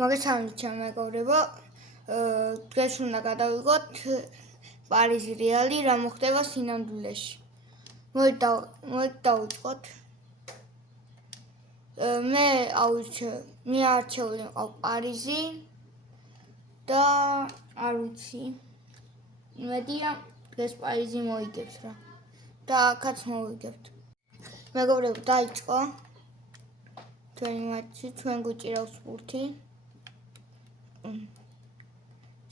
მოგესალმებით ჩემო მეგობრებო, დღეს უნდა გადავიღოთ პარიზი რეალი რა მოხდება სინამდვილეში. მოვიდავიწყოთ. მე არჩეული მყავ პარიზი და არ ვიცი. მედია დღეს პარიზი მოიგებს რა. და აქაც მოვიგებთ. მეგობრებო, დაიწყო. თქვენი მატჩი, ჩვენ გვიჭირავს ბურთი.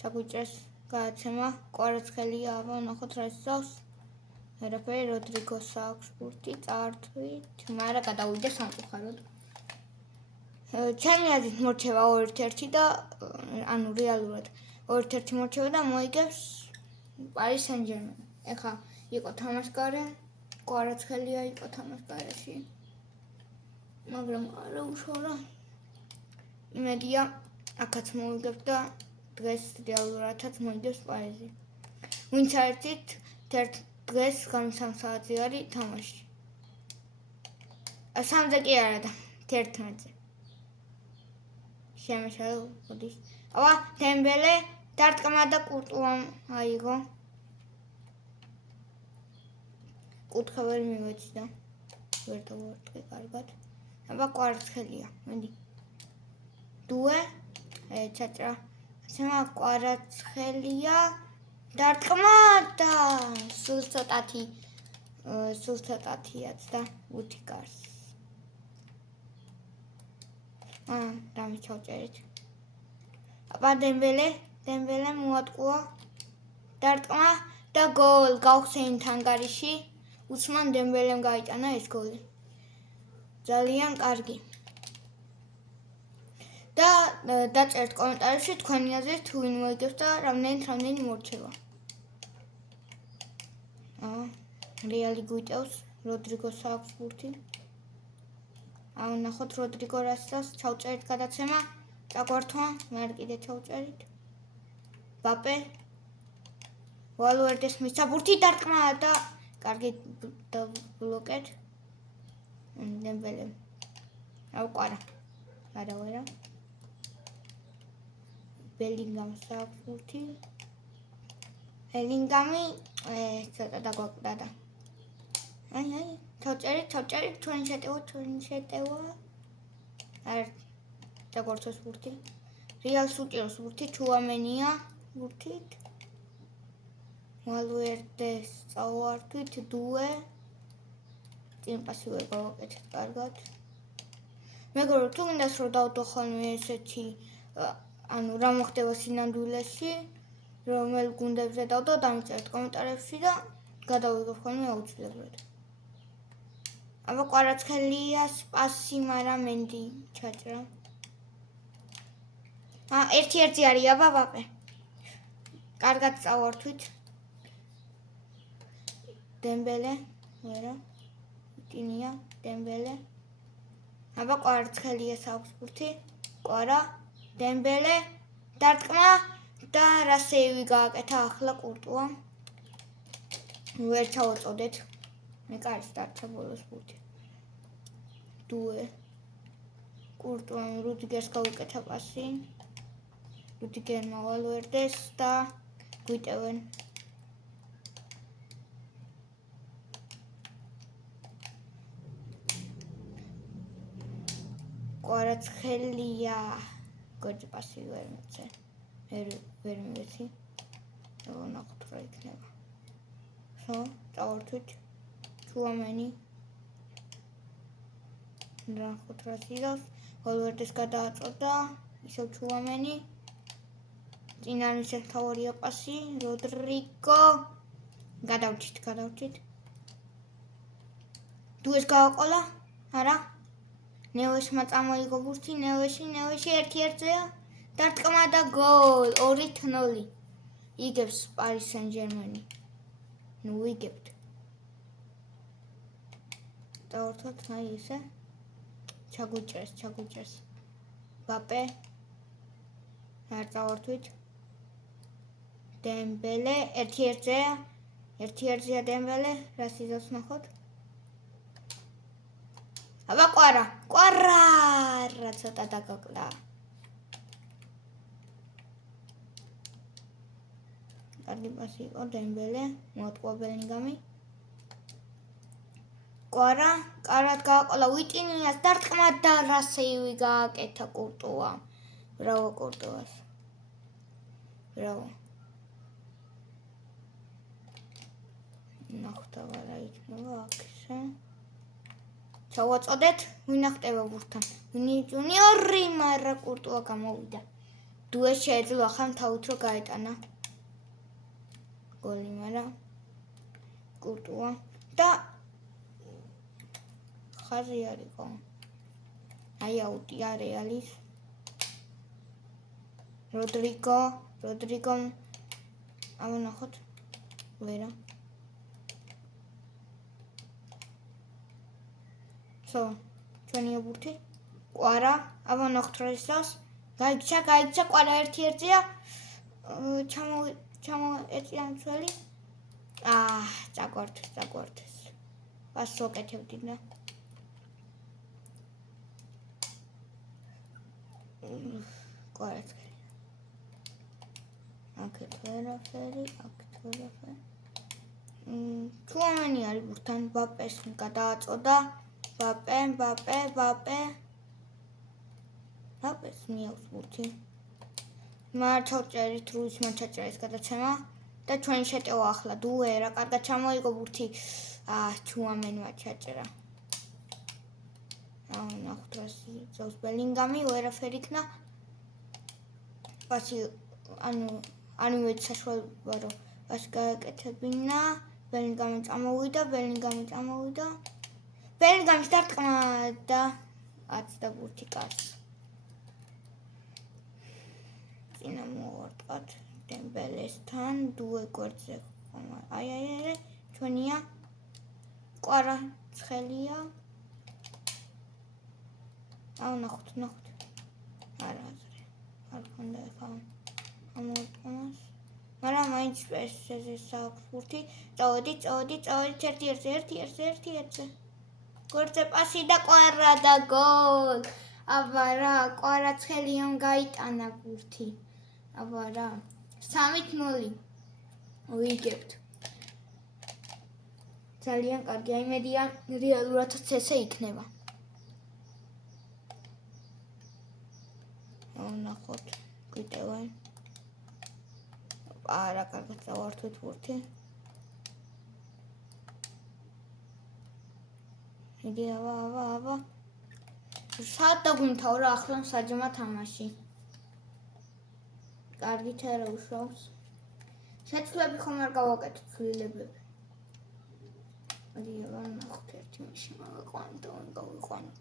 ჩაგვიჭრეს გადაცემა, კვარაცხელია, აბა ნახოთ რა ისწავს. ერაფერი როდრიგოს აქვს ბურთი, წავართვით, მაგრამ გადავიდა სამწუხაროდ. ჩემი აზრით მორჩება 2-1 და ანუ რეალურად 2-1 მორჩება და მოიგებს პარი სენ-ჟერმენი. ეხლა იყო თამაშგარე, კვარაცხელია იყო თამაშგარეში. მაგრამ არა უშორა. იმედია აქაც მოვიგებ და დღეს რეალურადაც მოიგებს პარიზი. ვინც არიცით, დღეს 3 საათზე არის თამაში. 3-ზე კი არა და 11-ზე. შემეშალა მოდის. აბა, დემბელე დარტყმა და კურტუამ აიღო. კუთხე ვერ მივეცდა. ვერ დავარტყე კარგად. აბა კვარაცხელია, მოდი. დუე, ჩაჭრა. ცემა კვარაცხელია დარტყმა და სულ ცოტათიაც და უთიკარს. რამე ჩავჭერით. აბა დემბელე მოატყუა დარტყმა და გოლ გავხსენით ანგარიში. უსმან დემბელემ გაიტანა ეს გოლი. ძალიან კარგი. და დაწერთ კომენტარებში თქვენი აზრით ვინ მოიგებს და რამდენი მორჩება. რეალი გვიტევს, როდრიგოს აქვს ბურთი. ნახოთ როდრიგო რას წავს, ჩავწერით გადაცემა, წაგვართვა, მე კიდე ჩავწერით. ბაპე ვალვერდეს მისცა ბურთი დარტყმა და კარგი ბლოკეთ. დემბელე. კვარა. არა. ბელინგამს აქვს ბურთი. ბელინგამი ცოტა დაგვაკვდა და. ჩავწერით, ჩვენ შეტევა. არ დაგვართოს ბურთი. რეალს უჭირავს ბურთი, ჩუამენია ბურთით. ვალვერდეს წავართვით, დუე. წინ პასი ვერ გავაკეთეთ კარგად. მეგობრებო, თუ გინდათ რომ დავდო ხოლმე ესეთი ანუ რა მოხდება სინამდვილეში, რომელ გუნდებზე დავდო, დამიწერეთ კომენტარებში და გადავიღებ ხოლმე აუცილებლად. აბა კვარაცხელიას პასი, მაგრამ მენდი ჩაჭრა. 1-1 არის, აბა ბაპე. კარგად წავართვით. დემბელე, ვერა. ტინია, დემბელე. აბა კვარაცხელიას აქვს ბურთი. კვარა, დემბელე, დარტყმა და რა სეივი გააკეთა ახლა კურტუამ. ვერ ჩავაწოდეთ. მე კარგს დარჩა ბოლოს ბურთი. დუე. კურტუამ რუდიგერს გაუკეთა პასი. რუდიგერმა ვალვერდეს და გვიტევენ. კვარაცხელია გოჯ პასი ვერ მეცე. ვერ მივეცი. ნახოთ რა იქნება. წავართვით. ჩუამენი. ნახოთ რა სიდავს. ვალვერდეს გადააწოდა. ისევ ჩუამენი. წინ არის თავარია პასი. როდრიგო. გადავჭით. დუეს გავაყოლა. არა. ნევეშმა წამოიღო ბურთი, ნევეში 1-1-ია. დარტყმა და გოლ 2-0. იგებს პარი სენ-ჟერმენი. ვიგებთ. დავართვათ ესე. ჩაგვიჭრეს. ბაპე. არ წავართვით. დემბელე 1-1-ია დემბელე, რა სიზავს ნახოთ. აბა კვარა, რა ცოტა დაგაკლა. კარგი პასი იყო დემბელე, მოატყუა ბელინგამი. კვარა, კარად გააყოლა ვიტინიას, დარტყმა და რა სეივი გააკეთა კურტუა. ბრავო კურტუას. ბრავო. ნახტავა რა იქნება აქ. ჩავაწოდეთ, ვინ ახტება ბურთთან. ვინი ჯუნიორი, მაგრამ კურტუა გამოვიდა. დუეს შეეძლო ახლა თავით რო გაეტანა. გოლი, მაგრამ კურტუა და ხაზი არისო. აი აუტია რეალის. როდრიგო ამონახოთ. ვერა. So, ჩვენი აბურთი. კვარა, ამონახოთ რისავს. გაიქცა, კვარა ერთ-ერთია. ჩამოეწია მცველი. წაგვარდეს. პასს ვაკეთებდი და. კვარაც. აქეთ ვერაფერი. თუ ამენი არის ბურთთან ბაპეს გადააწოდა. ბაპე. ბაპეს მიაქვს ბურთი. ჩავწერით რუის ჩაჭერეს გადაცემა და ჩვენი შეტევა ახლა დუე რა კარგად ჩამოიღო ბურთი. ჩუამენმა ჩაჭერა. ნახოთ რა ზავს ბელინგამი ვერაფერი იქნა. პასი ანუ მეც საშუალება რომ პასი გააკეთებინა. ბელინგამი წამოვიდა. ბელინგამის დარტყმა და აცდა ბურთი კარს. წინა მოვარტყათ დემბელესთან დუე გვერდზე. აი, ჩვენია. კვარა ცხელია. ნახოთ. არა აზრი. არ ქონდა ახლა. ამოიტანოს. მაგრამ მაინც ეს აქვს ბურთი. წავედით ერთ-ერთზე. გვერდზე პასი და კვარა და გოლ. აბარა, კვარა ცხელიამ გაიტანა ბურთი. აბარა, 3-0. ვიგებთ. ძალიან კარგი, აიმედია რეალურადაც ესე იქნება. ნახოთ, გვიტევენ. არა, კარგად წავართვით ბურთი. იდი, აბა. სად დაგვიმთავრა ახლა საჯამა თამაში. კარგით არა უშავს. შეცვლები ხომ არ გავაკეთე ცვლილებები. მოდი ნახოთ ერთი მაშინ გავიყვანოთ.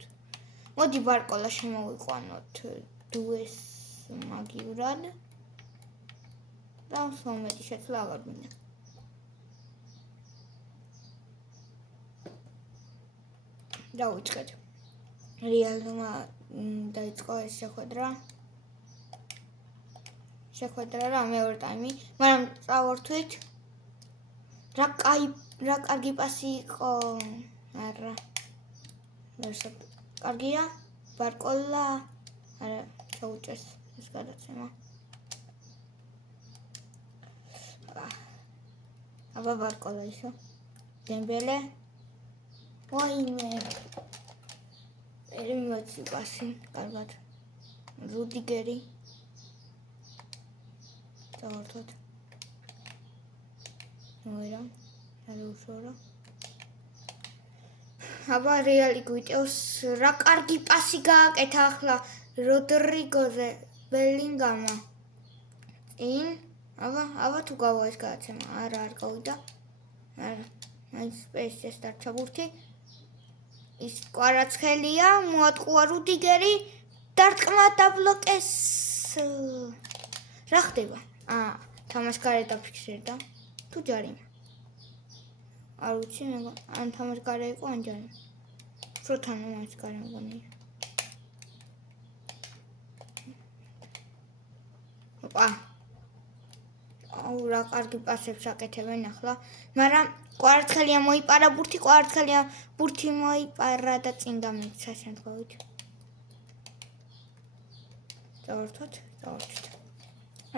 მოდი ბარკოლა შემოვიყვანოთ დუეს მაგივრად. და სომეთი შეცვლა აღარ მინდა. დავიწყეთ. რეალმა დაიწყო ეს შეხვედრა რა მეორე ტაიმი, მაგრამ წავართვით. რა კარგი პასი იყო. არა. ვერსად კარგია. ბარკოლა. არა, ჩაუჭეს ეს გადაცემა. აბა ბარკოლა ისო. დემბელე. ვაიმე. ელიმაცი პასი, კარგად. რუდიგერი. წავართვით. ვერა, არა უშორა. აბა რეალი გვიტევს რა კარგი პასი გააკეთა ახლა როდრიგოზე ბელინგამა. წინ, აბა თუ გავა ეს გადაცემა, არა არ გავიდა. არა, მაინც სპეისეს დარჩა ბურთი. ის კვარაცხელია, მოატყუა რუდიგერი, დარტყმა დაბლოკეს. რა ხდება? თამაშგარე დაფიქსირდა. თუ ჯარიმა. არ ვიცი, ან თამაშგარე იყო, ან ჯარიმა. ფროთანა თამაშგარე მგონია. რა კარგი პასებს აკეთებენ ახლა, მაგრამ კვარაცხელია მოიპარა ბურთი, ბურთი მოიპარა და წინ გამიქცა შემთხვევით. წავართვით.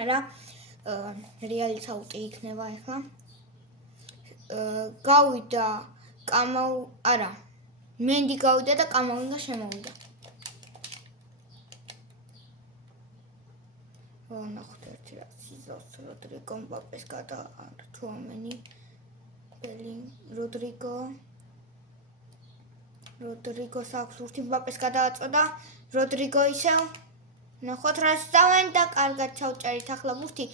არა, რეალი საუტი იქნება ახლა. გავიდა არა. მენდი გავიდა და კამავინგა შემოვიდა. ნახოთ ერთი რა სიზოს როდრიგო მბაპეს გადაარჩომენი როდრიგოს აქვს ურთი მბაპეს გადააწოდა როდრიგო ისევ ნახოთ რა სწავენ და კარგად ჩავჭერით ახლა ურთი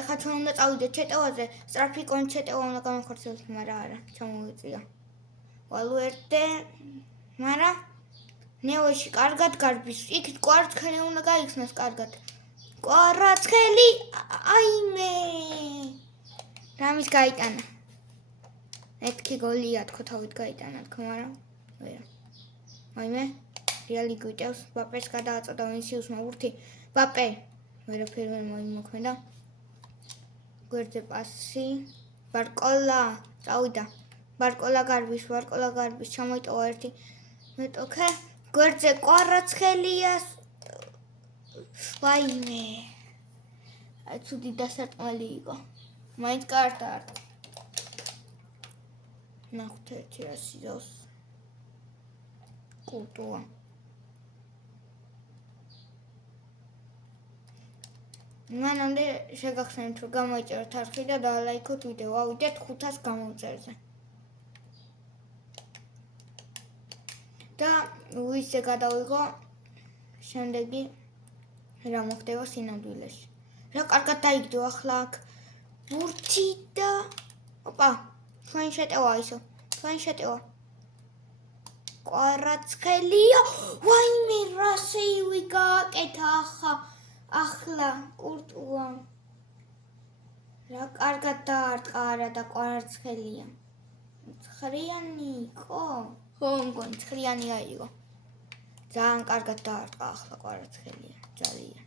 ეხლა ჩვენ უნდა წავიდეთ ჩეტევაზე სწრაფი კონ ჩეტევა უნდა გამახორციელოთ მაგრამ არა ჩამოვიწია ვალუერტე მაგრამ ნეოში კარგად გარბის იქით კვარცხელი უნდა გაიხსნას კარგად კვარცხელი აიმე რამის გაიტანა მეთქი გოლია თქო თავით გაიტანა თქო მაგრამ ვერა აიმე რეალი გვიტევს მბაპეს გადააწოდა ვინისიუსმა ურთი მბაპე ვერაფერი ვერ მოიმოქმედა გვერდზე პასი ბარკოლა წავიდა ბარკოლა გარბის ჩამოიტოვა ერთი მეტოქე გვერდზე კვარცხელია ვაიმე აი ცუდი დასარტყმელი იყო მაინც კარტა არ ნახოთ ერთი რა სიზოს კულტურა მანამდე შეგახსენებთ რომ გამოიწეროთ არხი და დალაიქოთ ვიდეო ავიდეთ 500 გამომწერზე და ვისე გადავიღო შემდეგი რა მოხდება სინამდვილეში რა კარგად დაიგდო ახლა აქ ბურთი და ოპა ჩვენ შეტევა ისო ჩვენ შეტევა კვარცხელია ვაიმე რა სეივი გააკეთა ახლა კურტუა რა კარგად დაარტყარა და კვარცხელია ცხრიანი იყო ხო მგონი ცხრიანი აიღო ძალიან კარგად დაარტყა ახლა კვარცხელია ძალიან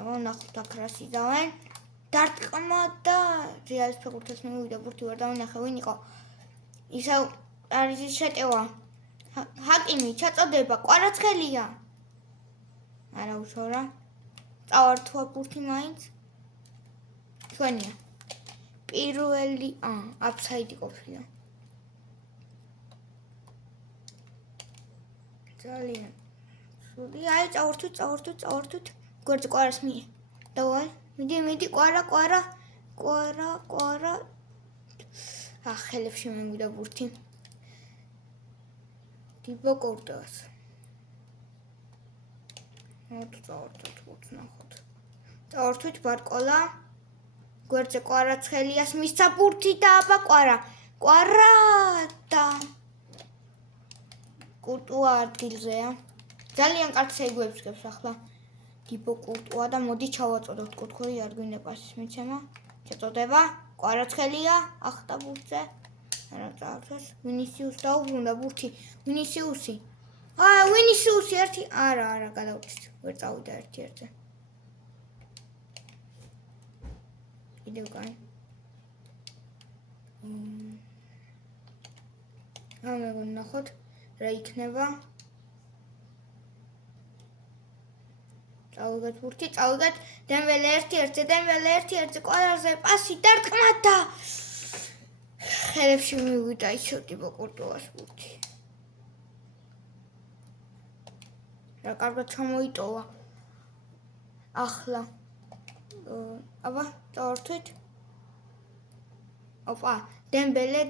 აბა ნახოთ აქ რა სიზავენ დარტყმა და რეალის ფეხბურთელს მივიდა ბურთი ვერ დავინახე ვინ იყო ისევ არის შეტევა ჰაკიმი ჩაწოდება კვარცხელია არა უშორა წავართვა ბურთი მაინც ჩვენია პირველი აფსაიდი ყოფილა ძალიან სული აი წავართვით გვერდზე კვარას მie დავაი მიდი კვარა ხელებში მივიდა ბურთი ტიბო კორტას წავართვით ბარკოლა გვერდზე კვარცხელიას მისცა ბურთი და აბა კვარა და კურტუა ადგილზეა ძალიან კარგ სეიგვებს გებს ახლა ტიბო კურტუა და მოდი ჩავაწოდოთ კუთხური არ გვინდა პასის მიცემა შეწოდება კვარცხელია ახტა ბურთზე არა წავწეს ვინისიუს დაუბრუნდა ბურთი ვინისიუსი ვინისიუსი ერთი არა გადავწეს ვერ წავიდა ერთ-ერთზე კიდევ კაი მეგონი ნახოთ რა იქნება წავიღეთ ბურთი წავიღეთ დემბელე ერთ-ერთზე კვარაზე პასი დარტყმა და ხელებში მივიდა ისო ტიბო კურტუას ბურთი რა კარგად ჩამოიტოვა ახლა აბა წავართვით ოპა დემბელე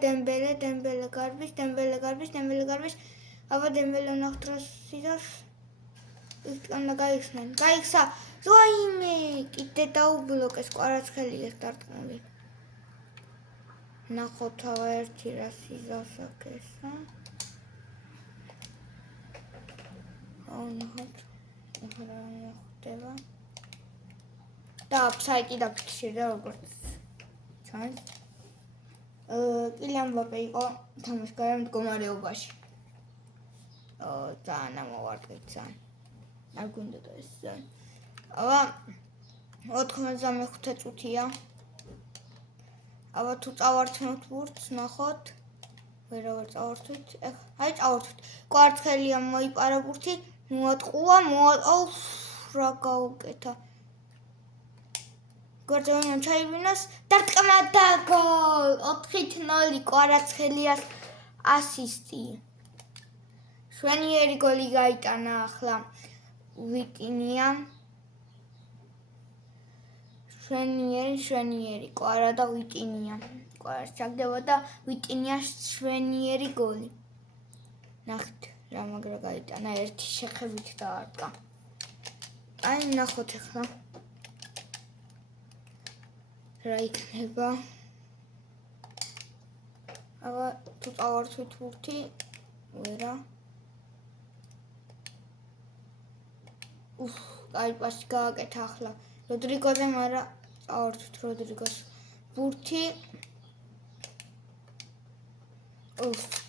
გარბის აბა დემბელე ნახოთ რა სიზავს იქნა გაიხსნა ზოიმე კიდე დაუბლოკეს კვარცხელიას დარტყმული ნახოთ აბა ერთი რა სიზავს აკესა ნახოთ ახლა ხდება და აფსაიდი დაფიქსირდა როგორც ჩანს კილიან მბაპე იყო თამაშგარე მდგომარეობაში ძალიან ამოვარდეთ ძალიან არ გვინდა და ეს ძალიან აბა 95 წუთია აბა თუ წავართვით ბურთს ნახოთ ვერავარ წავართვით აი წავართვით კვარცხელია მოიპარა ბურთი მოატყუა რა გაუკეთა გვერდზევან ჩაივინოს დარტყმა და გოლ 4-0 კვარაცხელიას ასისტი. შვენიერი გოლი გაიტანა ახლა ვიტინიამ. შვენიერი კვარა და ვიტინია. კვარას ჩაგდება და ვიტინიას შვენიერი გოლი. ნახეთ რა მაგრა გაიტანა ერთი შეხებით დაარტყა. აი ნახოთ ახლა რა იქნება. აბა თუ წავართვით ბურთი ვერა. აი პასი გააკეთა ახლა როდრიგოზე, მაგრამ წავართვით როდრიგოს ბურთი.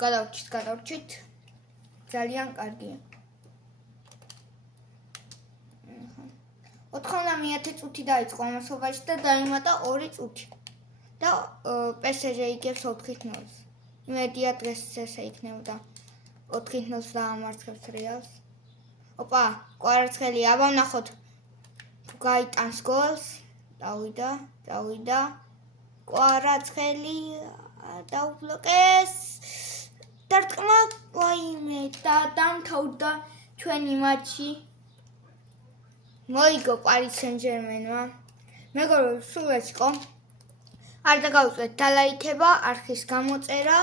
გადავჭით. ძალიან კარგია. 90 წუთი დაიწყო ამასობაში და დაიმატა 2 წუთი. და PSG იგებს 4-0. იმედია დღეს ესე იქნებოდა 4-0 დაამარცხებს რეალს. ოპა, კვარაცხელი, აბა ვნახოთ თუ გაიტანს გოლს. დავიდა. კვარაცხელი დაუბლოკეს. დარტყმა, ვაიმე, და დამთავრდა ჩვენი მატჩი. მოიგო პარი სენ-ჟერმენმა. მეგობრებო, სულ ეს იყო. არ დაგავიწყდეთ დალაიქება, არხის გამოწერა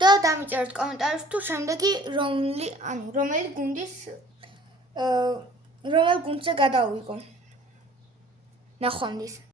და დამიწერეთ კომენტარებში თუ შემდეგი რომელი გუნდზე გადავიღო. ნახვამდის.